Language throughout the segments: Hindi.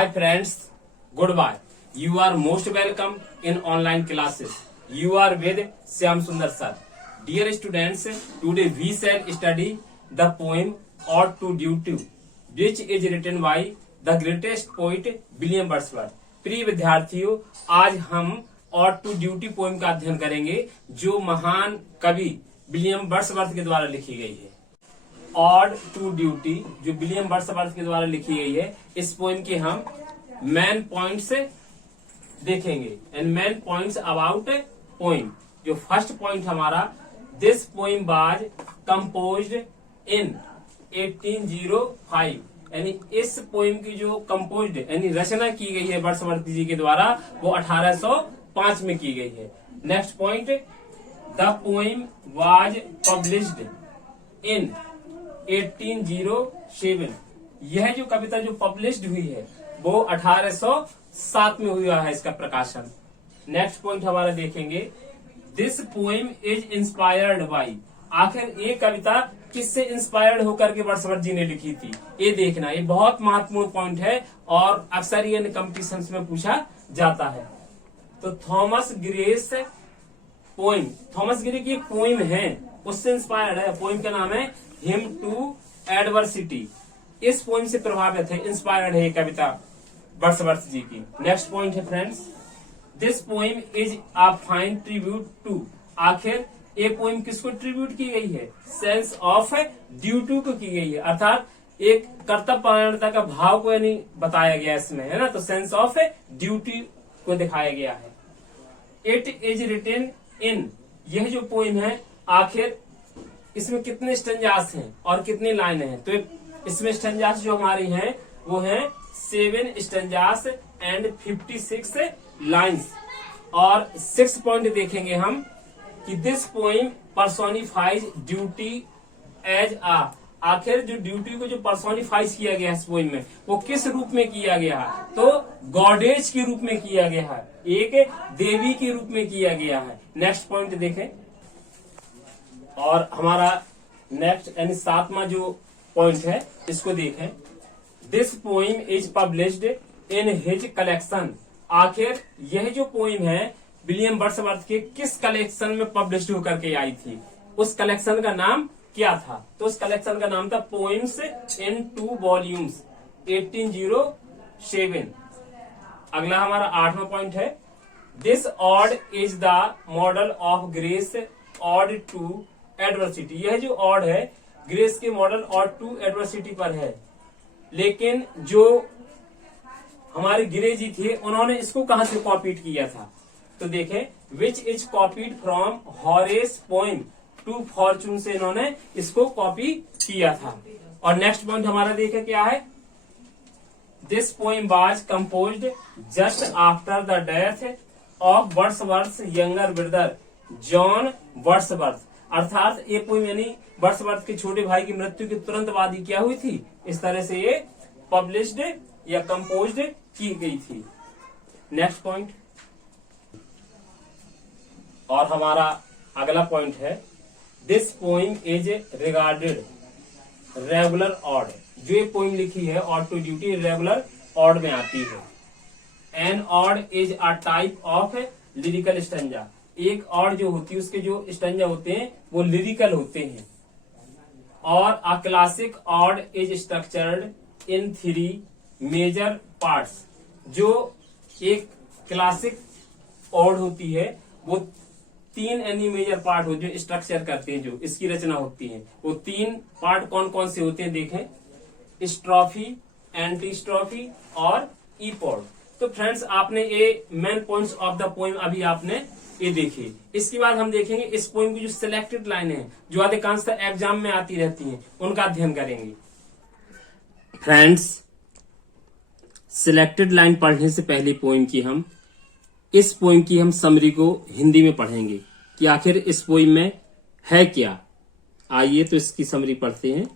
Hi friends, goodbye. You are most welcome in online classes. You are with Syam Sundar sir. Dear students, today we shall study the poem Ode to Duty, which is written by the greatest poet William Wordsworth. प्रिय विद्यार्थियों, आज हम ऑड टू ड्यूटी पोएम का अध्ययन करेंगे जो महान कवि विलियम वर्ड्सवर्थ के द्वारा लिखी गई है. ऑड टू ड्यूटी जो विलियम वर्ड्सवर्थ के द्वारा लिखी गई है, इस पोएम के हम मेन पॉइंट्स देखेंगे. And main points about poem. जो फर्स्ट पॉइंट हमारा, दिस पोएम वाज कंपोज्ड इन 1805. यानी इस पोएम की जो कंपोज्ड यानी रचना की गई है वर्ड्सवर्थ जी के द्वारा, वो 1805 में की गई है. Next point, the poem was published in 1807. यह जो कविता जो पब्लिश्ड हुई है वो 1807 में हुआ है इसका प्रकाशन. नेक्स्ट पॉइंट हमारा देखेंगे, this poem is inspired by. आखिर ये कविता किससे इंस्पायर्ड होकर के वर्ड्सवर्थ जी ने लिखी थी, ये देखना. ये बहुत महत्वपूर्ण पॉइंट है और अक्सर ये कॉम्पिटिशन्स में पूछा जाता है. तो Thomas grace poem, Thomas Gray की एक पोएम है, उससे इंस्पायर्ड है. पोएम का नाम है हिम टू एडवर्सिटी. इस पोएम से प्रभावित है, इंस्पायर्ड है ये कविता वर्ड्सवर्थ जी की. नेक्स्ट पॉइंट है friends, this poem is a fine tribute to. आखिर ये पोएम किसको ट्रिब्यूट की गई है? सेंस ऑफ ड्यूटी को की गई है, अर्थात एक कर्तव्य परायणता का भाव को यानी बताया गया इसमें, है ना. तो सेंस ऑफ ड्यूटी को दिखाया गया है. It is written in. यह जो पोएम है, आखिर इसमें कितने स्टेंजास हैं और कितनी लाइनें हैं? तो इसमें स्टेंजास जो हमारी हैं वो हैं 7 स्टेंजास एंड 56 लाइन्स. और 6 पॉइंट देखेंगे हम कि दिस पोएम पर्सोनिफाइज ड्यूटी एज आ. आखिर जो ड्यूटी को जो पर्सोनिफाइज किया गया है इस पोएम में, वो किस रूप में किया गया है? तो गॉडेज के रूप में किया गया है, एक देवी के रूप में किया गया है. नेक्स्ट पॉइंट देखें. और हमारा नेक्स्ट यानी 7वां जो पॉइंट है इसको देखें, this poem is published in his collection. आखिर यह जो पोएम है विलियम वर्ड्सवर्थ के किस कलेक्शन में पब्लिश होकर के आई थी? उस कलेक्शन का नाम क्या था? तो उस कलेक्शन का नाम था पोएम्स इन 2 वॉल्यूम्स 1807. अगला हमारा 8वां पॉइंट है, this ode is the model of grace ode to adversity. यह जो ऑड है ग्रेस के मॉडल ऑड टू एडवर्सिटी पर है, लेकिन जो हमारे ग्रे जी थे उन्होंने इसको कहां से कॉपीड किया था? तो देखें, which is copied from Horace poem to fortune से इन्होंने इसको कॉपी किया था. और नेक्स्ट पॉइंट हमारा देखें क्या है, this poem was composed just after the death of Wordsworth younger brother John Wordsworth. अर्थात ये पोएम यानी वर्ड्सवर्थ के छोटे भाई की मृत्यु के तुरंत बाद ही क्या हुई थी, इस तरह से ये पब्लिश्ड या कंपोज्ड की गई थी. Next point. और हमारा अगला पॉइंट है, this poem is regarded regular ode. जो ये पोएम लिखी है ode to duty regular ode में आती है. An ode is a type of lyrical stanza. एक ऑड जो होती है उसके जो स्टैंजा होते हैं वो लिरिकल होते हैं. और a classic ode is structured in 3 major parts. जो एक क्लासिक ऑड होती है वो 3 यानी मेजर पार्ट हो जो स्ट्रक्चर करते हैं, जो इसकी रचना होती है. वो 3 पार्ट कौन कौन से होते हैं देखें, स्ट्रोफी, एंटी स्ट्रोफी और ईपोड. तो फ्रेंड्स, आपने ये main points of the poem अभी आपने ये देखिए. इसके बाद हम देखेंगे इस पोएम की जो सिलेक्टेड लाइनें हैं जो अधिकांशतः एग्जाम में आती रहती हैं, उनका अध्ययन करेंगे. फ्रेंड्स, सिलेक्टेड लाइन पढ़ने से पहले पोएम की हम इस पोएम की हम समरी को हिंदी में पढ़ेंगे कि आखिर इस पोएम में है क्या. आइए तो इसकी समरी पढ़ते हैं.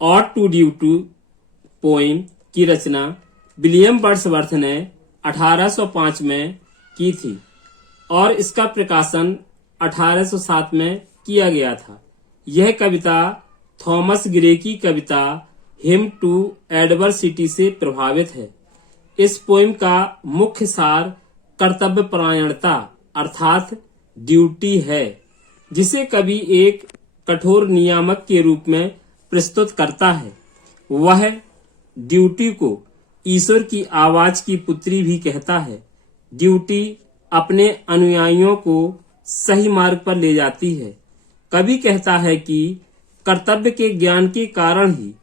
ऑड टू ड्यूटी पोएम की रचना विलियम वर्ड्सवर्थ ने 1805 में की थी और इसका प्रकाशन 1807 में किया गया था. यह कविता थॉमस ग्रे की कविता हिम टू एडवर्सिटी से प्रभावित है. इस पोइम का मुख्य सार कर्तव्य परायणता अर्थात ड्यूटी है, जिसे कवि एक कठोर नियामक के रूप में प्रस्तुत करता है। वह ड्यूटी को ईश्वर की आवाज की पुत्री भी कहता है। ड्यूटी अपने अनुयायियों को सही मार्ग पर ले जाती है। कवि कहता है कि कर्तव्य के ज्ञान के कारण ही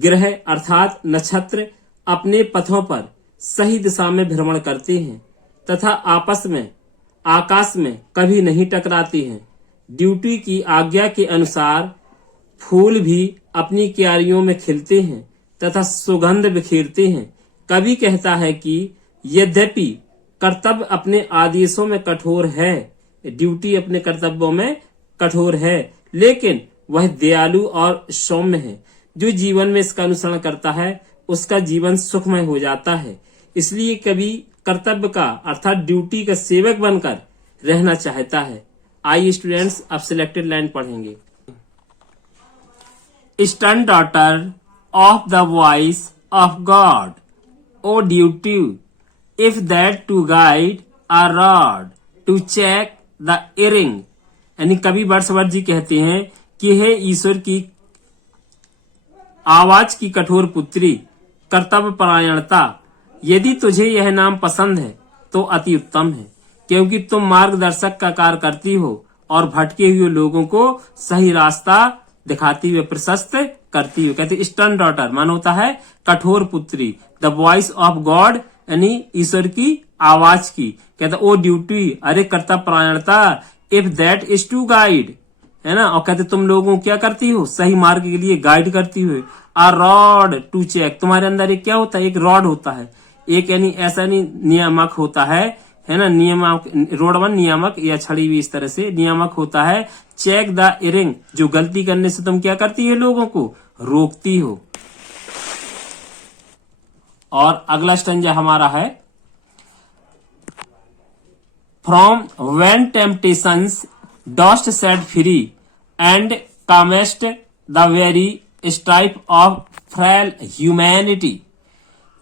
ग्रह अर्थात नक्षत्र अपने पथों पर सही दिशा में भ्रमण करते हैं तथा आपस में आकाश में कभी नहीं टकराते हैं। ड्यूटी की आज्ञा के अनुसार फूल भी अपनी क्यारियों में खिलते हैं तथा सुगंध बिखेरते हैं। कवि कहता है कि यद्यपि कर्तव्य अपने आदेशों में कठोर है, ड्यूटी अपने कर्तव्यों में कठोर है, लेकिन वह दयालु और सौम्य है। जो जीवन में इसका अनुसरण करता है उसका जीवन सुखमय हो जाता है। इसलिए कवि कर्तव्य का अर्थात ड्यूटी का सेवक बनकर रहना चाहता है। आइए स्टूडेंट्स अब सिलेक्टेड लाइन पढ़ेंगे। Stern daughter of the voice of God, o duty, if that to guide a rod to check the erring. यानी कवि वर्ड्सवर्थ जी कहते हैं कि हे ईश्वर की आवाज की कठोर पुत्री, कर्तव्य परायणता, यदि तुझे यह नाम पसंद है तो अति उत्तम है, क्योंकि तुम मार्गदर्शक का कार्य करती हो और भटके हुए लोगों को सही रास्ता दिखाती हुए प्रशस्त करती हो। कहते स्टर्न डॉटर मान होता है कठोर पुत्री, द वॉइस ऑफ गॉड यानी ईश्वर की आवाज की। कहते ओ ड्यूटी, अरे कर्तव्य परायणता, if that is to guide, है ना। और कहते तुम लोगों क्या करती हो, सही मार्ग के लिए गाइड करती हो। आ रॉड टू चेक, तुम्हारे अंदर एक क्या होता है, एक रॉड होता है, एक यानी ऐसा नहीं नियामक होता है ना, नियामक रोड वन नियामक या छड़ी भी इस तरह से नियामक होता है। चेक द इयरिंग, जो गलती करने से तुम क्या करती है, लोगों को रोकती हो। और अगला स्टंजा हमारा है from when temptations dost set free and calm'st the weary strife of frail humanity.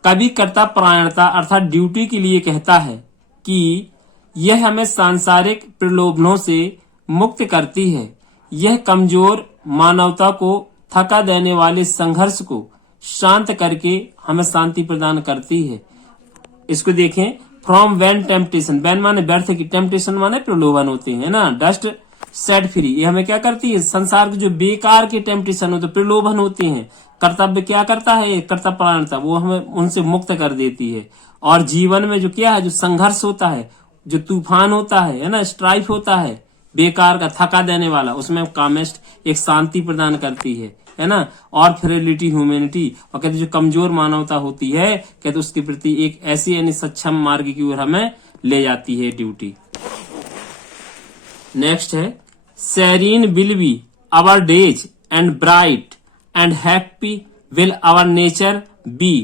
कवि कर्तव्य परायणता अर्थात ड्यूटी के लिए कहता है कि यह हमें सांसारिक प्रलोभनों से मुक्त करती है। यह कमजोर मानवता को थका देने वाले संघर्ष को शांत करके हमें शांति प्रदान करती है। इसको देखें, फ्रॉम व्हेन टेम्पटेशन, व्हेन माने व्यर्थ की, टेम्पटेशन माने प्रलोभन होते हैं ना, डस्ट सेट फ्री, ये हमें क्या करती है, संसार के जो बेकार के टेम्पटेशन होते, प्रलोभन होते हैं, कर्तव्य क्या करता है, कर्तव्य परायणता, वो हमें उनसे मुक्त कर देती है। और जीवन में जो क्या है, जो संघर्ष होता है, जो तूफान होता है ना, स्ट्राइफ होता है बेकार का, थका देने वाला, उसमें कामेस्ट एक शांति प्रदान करती है ना। और फ्रेलिटी ह्यूमैनिटी, और कहते जो कमजोर मानवता होती है, कहते उसके प्रति एक ऐसी यानी सक्षम मार्ग की ओर हमें ले जाती है ड्यूटी। नेक्स्ट है serene will be our days and bright and happy will our nature be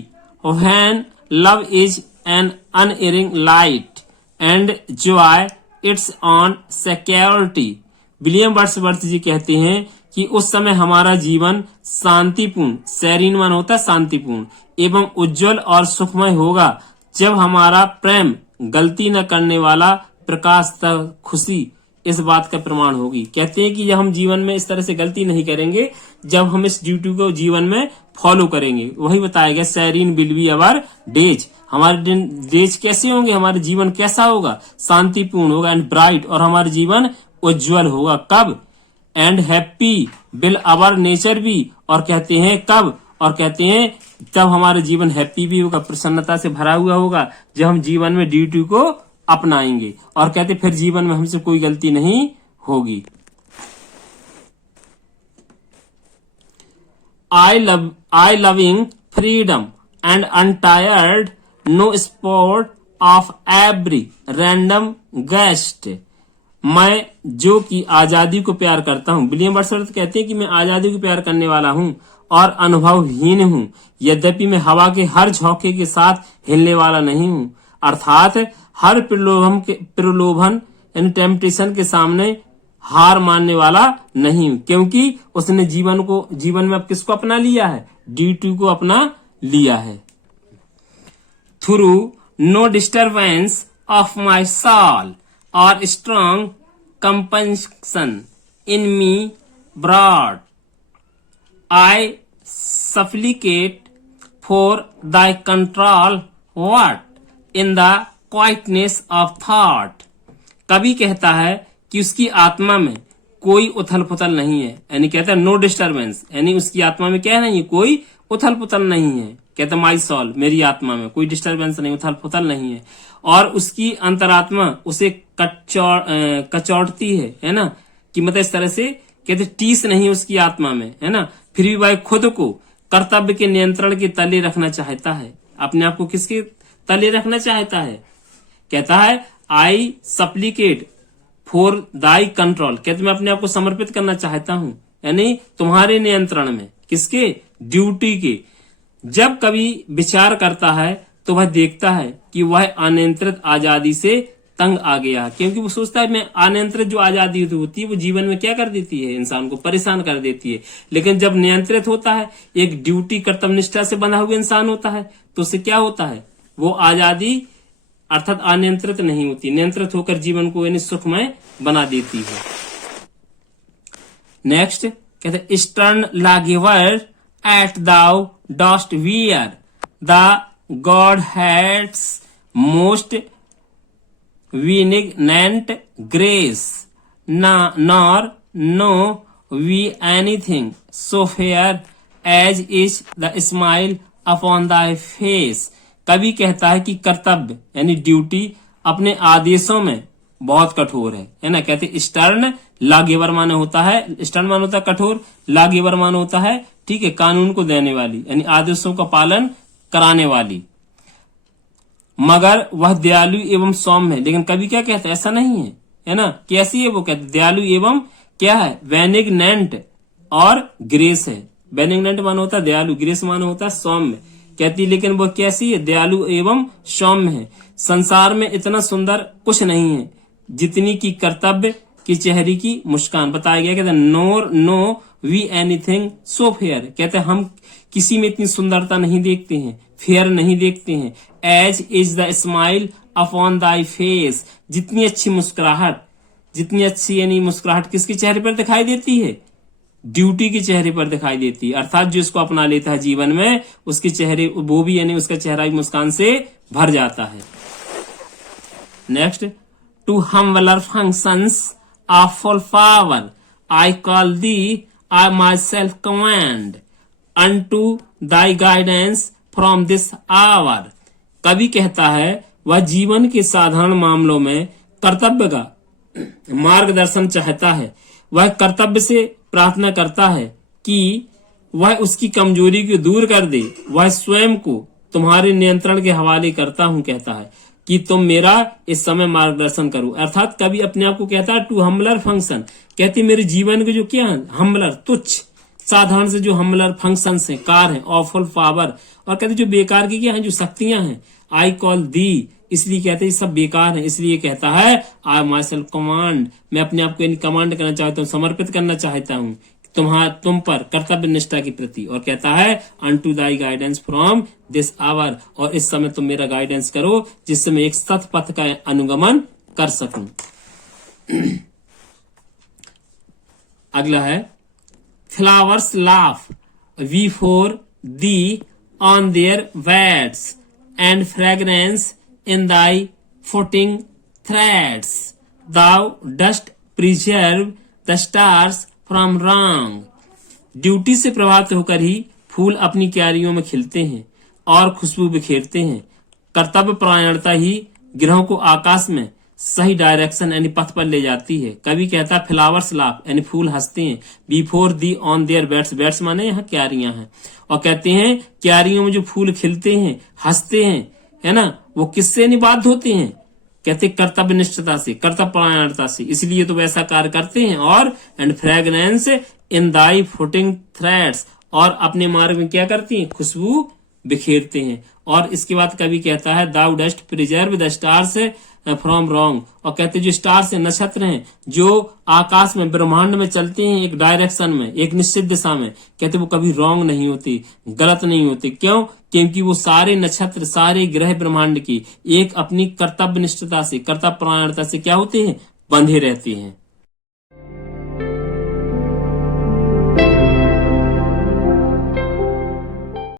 when love is an unerring light and joy its own security. William Wordsworth ji कहते हैं कि उस समय हमारा जीवन शांतिपूर्ण, सेरीन मन होता है शांतिपूर्ण, एवं उज्जवल और सुखमय होगा जब हमारा प्रेम गलती न करने वाला प्रकाश तक खुशी इस बात का प्रमाण होगी। कहते हैं कि जब हम जीवन में इस तरह से गलती नहीं करेंगे, जब हम इस ड्यूटी को जीवन में फॉलो करेंगे, वही बताया गया serene will be our days, हमारे डेज कैसे होंगे, हमारे जीवन कैसा होगा, शांतिपूर्ण होगा, एंड ब्राइट, और हमारा जीवन उज्जवल होगा। कब, and happy will our nature be, और कहते हैं कब, और कहते हैं तब हमारा जीवन हैप्पी भी होगा, प्रसन्नता से भरा हुआ होगा, जब हम जीवन में ड्यूटी को अपनाएंगे। और कहते फिर जीवन में हमसे कोई गलती नहीं होगी। I loving freedom and untired, no sport of every random guest। मैं जो कि आजादी को प्यार करता हूँ, विलियम वर्ड्सवर्थ कहते हैं कि मैं आजादी को प्यार करने वाला हूँ और अनुभवहीन हूँ, यद्यपि मैं हवा के हर झोंके के साथ हिलने वाला नहीं हूँ। अर्थात हर प्रलोभन यानी टेम्पटेशन के सामने हार मानने वाला नहीं हूं, क्योंकि उसने जीवन में अब किसको अपना लिया है, ड्यूटी को अपना लिया है। Through no disturbance of my soul or strong compulsion in me brought. I supplicate for thy control what in the quietness of thought. कवि कहता है कि उसकी आत्मा में कोई उथल पुथल नहीं है, यानी कहता है नो डिस्टर्बेंस, यानी उसकी आत्मा में क्या नहीं, कोई उथल पुथल नहीं है। कहता माई सॉल, मेरी आत्मा में कोई डिस्टर्बेंस नहीं, उथल पुथल नहीं है। और उसकी अंतरात्मा उसे कचौड़ती है ना, कि मतलब इस तरह से कहते टीस नहीं उसकी आत्मा में, है ना। फिर भी वह खुद को कर्तव्य के नियंत्रण के तले रखना चाहता है। अपने आप को किसके तले रखना चाहता है? कहता है आई सप्लीकेट फॉर दाई कंट्रोल, कहते मैं अपने आप को समर्पित करना चाहता हूं, यानी तुम्हारे नियंत्रण में। किसके? ड्यूटी के। जब कभी विचार करता है तो वह देखता है कि वह अनियंत्रित आजादी से तंग आ गया, क्योंकि वो सोचता है मैं अनियंत्रित जो आजादी होती है वो जीवन में क्या कर देती है, इंसान को परेशान कर देती है। लेकिन जब नियंत्रित होता है, एक ड्यूटी कर्तव्यनिष्ठा से बंधा हुआ इंसान होता है, तो उससे क्या होता है, वो आजादी अर्थात अनियंत्रित नहीं होती, नियंत्रित होकर जीवन को यानी सुखमय बना देती है। नेक्स्ट कहते stern lawgiver yet thou dost wear the Godhead's most benignant grace, nor know we anything so fair as is the smile upon thy face. कवि कहता है कि कर्तव्य यानी ड्यूटी अपने आदेशों में बहुत कठोर है ना। कहते स्टर्न लागिवर माने होता है, स्टर्न माने होता है कठोर, लागिवर माने होता है ठीक है कानून को देने वाली, यानी आदेशों का पालन कराने वाली। मगर वह दयालु एवं सौम्य है। लेकिन कभी क्या कहते हैं, ऐसा नहीं है ना। कैसी है वो? कहते दयालु एवं क्या है, बेनिग्नेंट और ग्रेस है। बेनिग्नेंट मानो होता है दयालु, ग्रेस मानो होता है सौम्य। कहती लेकिन वो कैसी है, दयालु एवं सौम्य है। संसार में इतना सुंदर कुछ नहीं है जितनी की कर्तव्य की चेहरे की मुस्कान। बताया गया कहते nor know we anything so fair, कहते हम किसी में इतनी सुंदरता नहीं देखते हैं, फेयर नहीं देखते हैं। As is the smile upon thy face, जितनी अच्छी मुस्कुराहट, जितनी अच्छी यानी मुस्कुराहट किसके चेहरे पर दिखाई देती है, ड्यूटी के चेहरे पर दिखाई देती है। अर्थात जो इसको अपना लेता है जीवन में, उसके चेहरे वो भी यानी उसका चेहरा भी मुस्कान से भर जाता है। Next to humbler functions awful power I call thee I myself commend unto thy guidance from this hour. कवि कहता है वह जीवन के साधारण मामलों में कर्तव्य का मार्गदर्शन चाहता है। वह कर्तव्य से प्रार्थना करता है कि वह उसकी कमजोरी को दूर कर दे। वह स्वयं को तुम्हारे नियंत्रण के हवाले करता हूं, कहता है कि तुम मेरा इस समय मार्गदर्शन करो। अर्थात कवि अपने आप को कहता है टू हम्बलर फंक्शन, कहती मेरे जीवन के जो क्या है हम्बलर तुच्छ साधारण से जो हम्बलर फंक्शन है, कार है, ऑफुल पावर, और कहते जो बेकार की क्या है जो शक्तियां हैं, आई कॉल दी, इसलिए कहते हैं सब बेकार है। इसलिए कहता है आई माई सेल्फ कमांड, मैं अपने आप को कमांड करना चाहता हूँ, समर्पित करना चाहता हूँ तुम पर कर्तव्य निष्ठा के प्रति। और कहता है unto thy guidance from this hour, और इस समय तुम मेरा गाइडेंस करो जिससे मैं एक सत पथ का अनुगमन कर सकूं। अगला है Flowers laugh before thee on their beds, and fragrance in thy footing threads. Thou dost preserve the stars from wrong. Duty से प्रभावित होकर ही फूल अपनी क्यारियों में खिलते हैं और खुशबू बिखेरते हैं। कर्तव्य परायणता ही ग्रहों को आकाश में सही डायरेक्शन यानी पथ पर ले जाती है। कवि कहता है फ्लावर्स लाफ यानी फूल हंसते हैं, before the on their beds, beds माने यहाँ क्यारियां हैं, और कहते हैं क्यारियों में जो फूल खिलते हैं हंसते हैं, है ना, वो किससे निबाद्ध होते हैं, कहते कर्तव्य निष्ठता से, कर्तव्य परायणता से, इसलिए तो वैसा कार्य करते हैं। और and fragrance in Dai footing threads, और अपने मार्ग में क्या करती हैं, खुशबू बिखेरते हैं। और इसके बाद कवि कहता है thou dost preserve the stars from wrong. और कहते हैं जो स्टार्स हैं, नक्षत्र हैं, जो आकाश में ब्रह्मांड में चलते हैं एक डायरेक्शन में, एक निश्चित दिशा में, कहते वो कभी रॉन्ग नहीं होती, गलत नहीं होती। क्यों? क्योंकि वो सारे नक्षत्र, सारे ग्रह ब्रह्मांड की एक अपनी कर्तव्य निष्ठता से, कर्तव्य परायणता से क्या होते हैं? बंधे रहते हैं।